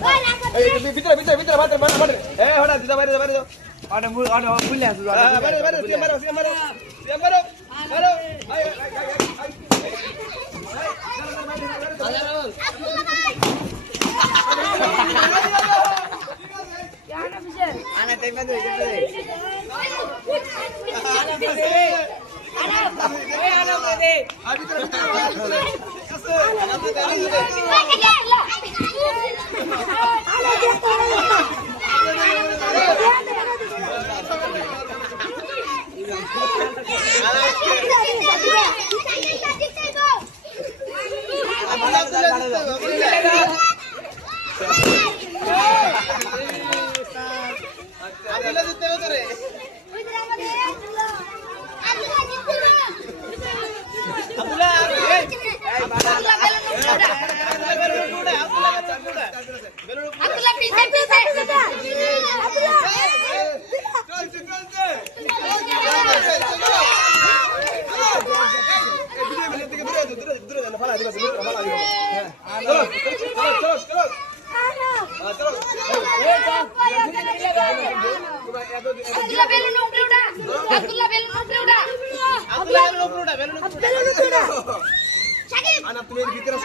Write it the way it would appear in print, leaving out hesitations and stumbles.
ভিতরে ভিতরে ভিতরে মার মার মার এ হড়া দিদা বাইরে বাইরে দাও আরে আরে বুঝলে আসু বাইরে বাইরে সিএম মারো সিএম মারো সিএম মারো মারো আই আই আই আনা তাই বাদ হয়ে যাবে আনা বসে আনা বসে আ ভিতরে ভিতরে কাছে আনা তো দাঁড়িয়ে